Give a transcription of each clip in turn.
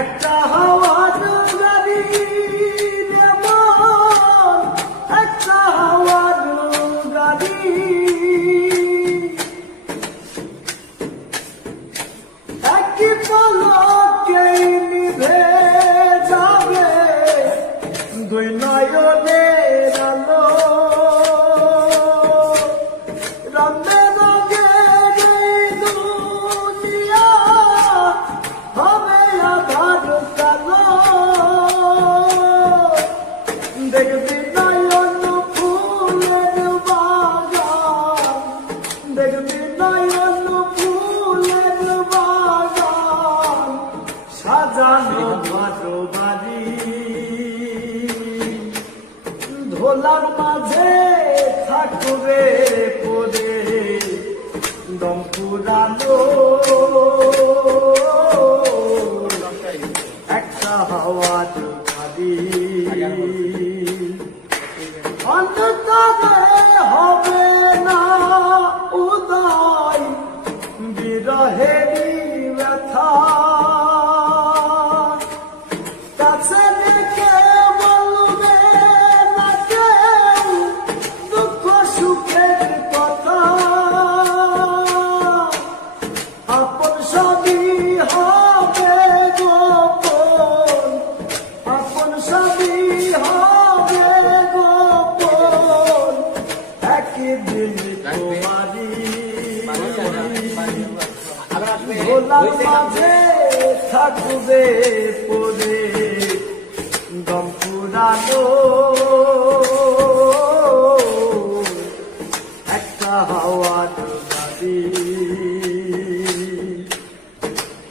একটা হাওয়ার গাড়ি এমন, একটা হাওয়ার গাড়ি একই পলকেই নিভে যাবে দুই নয়নের আলো। রঙে রঙে এই দুনিয়া হবে আধার কালো। দেখবি নয়ন ফুলের বাগান, দেখবি নয়ন ফুলের বাগান, সাজানো ভালো বাড়ি। ধোলার মাঝে থাকবে পরে দম পুরানো একটা হাওয়ার গাড়ি। অন্ধকারে হবে না উদয় বিরহেরই ব্যথা। কাছে ডেকে বলবে না কেউ দুঃখ সুখের কথা। আপন সবই হবে গোপন, আপন সবই হবে গোপন, একদিন তোমারই। ভোলার মাঝে থাকবে পরে দম পুরানো একটা হাওয়ার গাড়ি।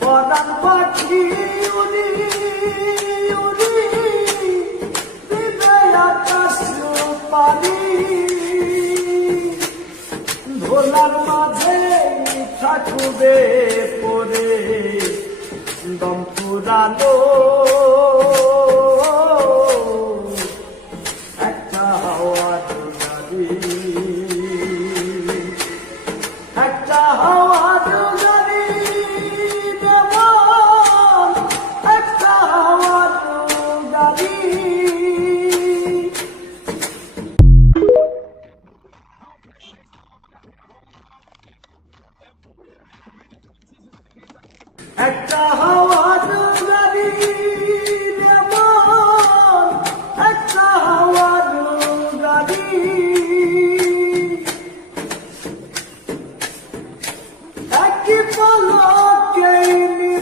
পরাণ পাখি উড়ি উড়ি দিবে আকাশ পানি। ভোলার মাঝে থাকবে পরে দম পুরানো একটা হাওয়ার গাড়ি। একটা হাওয়ার গাড়ি যেমন, একটা হাওয়ার গাড়ি। একটা